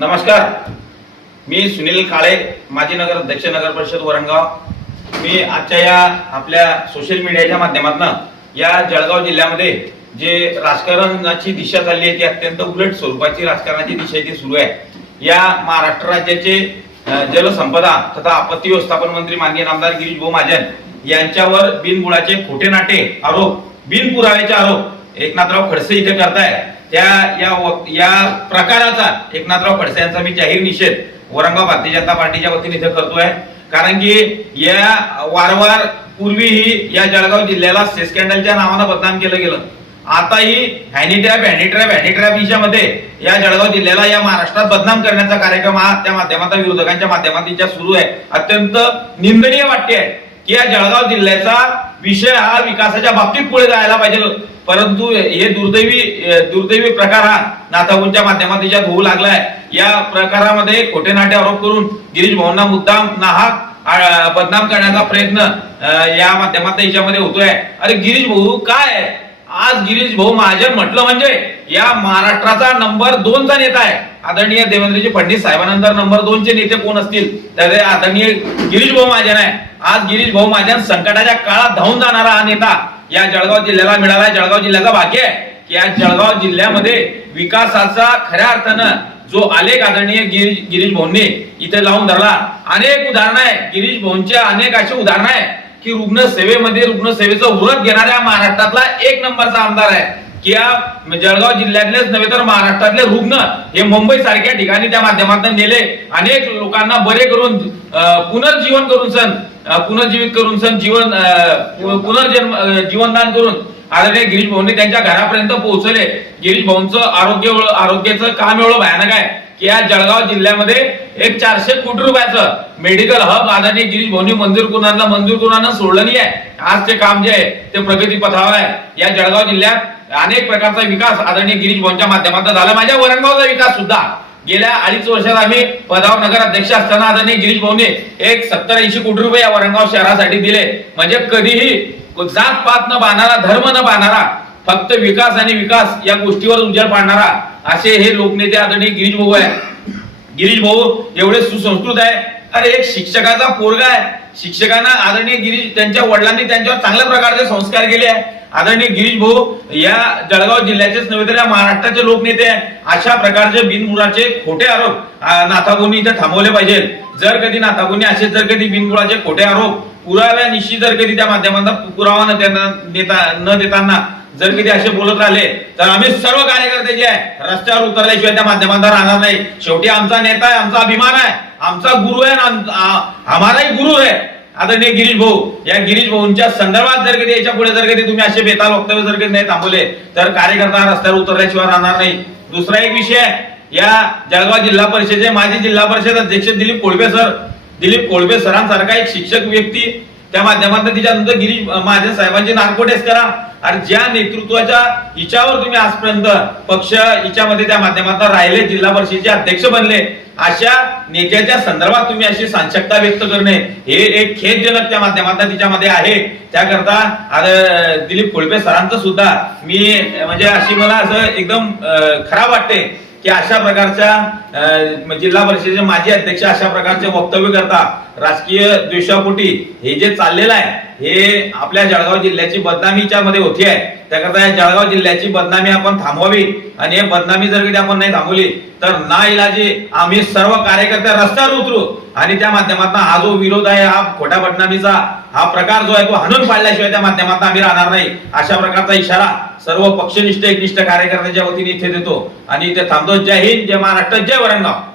नमस्कार. मी सुनील काळे माजी नगर अध्यक्ष नगर परिषद वरणगाव मी आजच्या या आपल्या सोशल मीडियाच्या माध्यमातून या जळगाव जिल्ह्यामध्ये जे राजकारणाची दिशा चालली आहे ती अत्यंत उलट स्वरूपाची राजकारणाची दिशा इथे सुरू आहे. या महाराष्ट्र राज्याचे जलसंपदा तथा आपत्ती व्यवस्थापन मंत्री माननीय आमदार गिरीश भाऊ महाजन यांच्यावर बिनबुडाचे खोटे नाटे आरोप बिनपुराव्याचे आरोप एकनाथराव खडसे इथे करताय त्या या या प्रकाराचा एकनाथराव खडसे यांचा मी जाहीर निषेध औरंगाबाद भारतीय जनता पार्टीच्या वतीने इथे करतोय. कारण की या वारंवार पूर्वीही या जळगाव जिल्ह्याला सेस्कॅन्डलच्या नावानं बदनाम केलं गेलं. आताही हॅनिट्रॅप हॅनिट्रॅप हॅनिट्रॅप विषयामध्ये या जळगाव जिल्ह्याला या महाराष्ट्रात बदनाम करण्याचा कार्यक्रम हा त्या माध्यमातून विरोधकांच्या माध्यमात सुरू आहे. अत्यंत निंदनीय वाटते आहे की या जळगाव जिल्ह्याचा विषय हा विकासाच्या बाबतीत पुढे जायला पाहिजे. परंतु हे दुर्दैवी दुर्दैवी प्रकार हा नाथाबूंच्या माध्यमात याच्यात होऊ लागलाय. या प्रकारामध्ये खोटे नाटे आरोप करून गिरीश भाऊंना मुद्दाम नाहक बदनाम करण्याचा प्रयत्न या माध्यमात याच्यामध्ये होतोय. अरे गिरीश भाऊ काय आहे? आज गिरीश भाऊ महाजन म्हटलं म्हणजे या महाराष्ट्राचा नंबर दोनचा नेता आहे. आदरणीय देवेंद्रजी फडणवीस साहेबांनंतर नंबर दोनचे नेते कोण असतील? तर आदरणीय गिरीश भाऊ महाजन आहे आज गिरीश भाऊ महाजन संकटाच्या काळात धावून जाणारा हा नेता या जळगाव जिल्ह्याला मिळाला आहे. जळगाव जिल्ह्याचा भाग्य आहे की या जळगाव जिल्ह्यामध्ये विकासाचा खऱ्या अर्थानं जो आलेख आदरणीय गिरीश गिरीश भाऊंनी इथे लावून धरला. अनेक उदाहरणं आहे गिरीश भाऊंचे अनेक अशी उदाहरणं आहे की रुग्ण सेवेमध्ये रुग्ण सेवेचं घेणाऱ्या महाराष्ट्रातला एक नंबरचा आमदार आहे. की या जळगाव जिल्ह्यातलेच नव्हे तर महाराष्ट्रातले रुग्ण हे मुंबई सारख्या ठिकाणी त्या माध्यमातून नेले. अनेक लोकांना बरे करून पुनर्जीवन करून सण पुनर्जीवित करून सण जीवन पुनर्जन्म जीवनदान करून आदरणीय गिरीश भाऊंनी त्यांच्या घरापर्यंत पोहोचले गिरीश भाऊंचं आरोग्य आरोग्याचं काम एवढं भयानक आहे की या जळगाव जिल्ह्यामध्ये एक चारशे कोटी रुपयाचं मेडिकल हब आदरणीय गिरीश भाऊंनी मंजूर कुणाला मंजूर कुणाला सोडलं नाही आहे आज ते काम जे आहे ते प्रगती पथावर आहे. या जळगाव जिल्ह्यात अनेक प्रकारचा विकास आदरणीय गिरीश भाऊंच्या माध्यमातून झाला. माझ्या वरणगावचा विकास सुद्धा. गेल्या अडीच वर्षात आम्ही पदावर नगर अध्यक्ष असताना आदरणीय गिरीश भाऊने एक सत्तर ऐंशी कोटी रुपये या वरणगाव शहरासाठी दिले. म्हणजे कधीही जात पात न बांधणारा धर्म न बांधणारा फक्त विकास आणि विकास या गोष्टीवर उजेड पाडणारा असे हे लोकनेते आदरणीय गिरीश भाऊ आहे गिरीश भाऊ एवढे सुसंस्कृत आहे. अरे एक शिक्षकाचा पोरगा आहे. शिक्षकांना आदरणीय गिरीश त्यांच्या वडिलांनी त्यांच्यावर चांगल्या प्रकारचे संस्कार केले आहे आदरणीय गिरीश भाऊ या जळगाव जिल्ह्याचेच नव्हे तर या महाराष्ट्राचे लोकनेते आहे अशा प्रकारचे बिनमुराचे खोटे आरोप नाथागोनी इथे थांबवले पाहिजेत. जर कधी नाथागुनी असे जर कधी बिनबुडाचे खोटे आरोप निश्चित जर कधी त्या माध्यमांना पुरावा न देता न देताना जर कधी असे बोलत राहिले तर आम्ही सर्व कार्यकर्ते जे आहे. रस्त्यावर उतरल्याशिवाय त्या माध्यमांना राहणार नाही. शेवटी आमचा नेता आहे आमचा अभिमान आहे. आमचा गुरु आहे आम्हालाही गुरु आहे. आदरणीय गिरीश भाऊ या गिरीश भाऊंच्या संदर्भात जर कधी याच्यापुढे जर कधी तुम्ही असे बेताल वक्तव्य जर कधी नाही थांबवले तर कार्यकर्ता रस्त्यावर उतरल्याशिवाय राहणार नाही. दुसरा एक विषय आहे. या जळगाव जिल्हा परिषदेचे माजी जिल्हा परिषद अध्यक्ष दिलीप कोळबे सर दिलीप कोळबे सरांसारखा एक शिक्षक व्यक्ती. त्या माध्यमातून तिच्यानंतर गिरीश महाजन साहेबांची नार्कोटेस करा. आणि ज्या नेतृत्वाच्या हिच्यावर तुम्ही आजपर्यंत पक्ष हिच्यामध्ये त्या माध्यमातून राहिले जिल्हा परिषदेचे अध्यक्ष बनले अशा नेत्याच्या संदर्भात तुम्ही अशी साशक्ता व्यक्त करणे हे एक खेदजनक त्या माध्यमातून तिच्यामध्ये आहे. त्याकरता दिलीप कोळपे सरांचं सुद्धा मी म्हणजे अशी मला असं एकदम खराब वाटते. की अशा प्रकारच्या जिल्हा परिषदेचे माजी अध्यक्ष अशा प्रकारचे वक्तव्य करता राजकीय द्वेषापोटी हे जे चाललेलं आहे हे आपल्या जळगाव जिल्ह्याची बदनामीच्या मध्ये होती आहे. त्याकरता या जळगाव जिल्ह्याची बदनामी आपण थांबवावी आणि हे बदनामी जर कधी आपण नाही थांबवली तर ना इलाजी आम्ही सर्व कार्यकर्ते रस्त्यावर उतरू आणि त्या माध्यमातून हा जो विरोध आहे हा खोट्या बदनामीचा हा प्रकार जो आहे तो हाणून पाडल्याशिवाय त्या माध्यमातून आम्ही राहणार नाही अशा प्रकारचा इशारा सर्व पक्षनिष्ठ एकनिष्ठ कार्यकर्त्यांच्या वतीने इथे देतो. आणि इथे थांबतो. जय हिंद जय महाराष्ट्र जय वरणगाव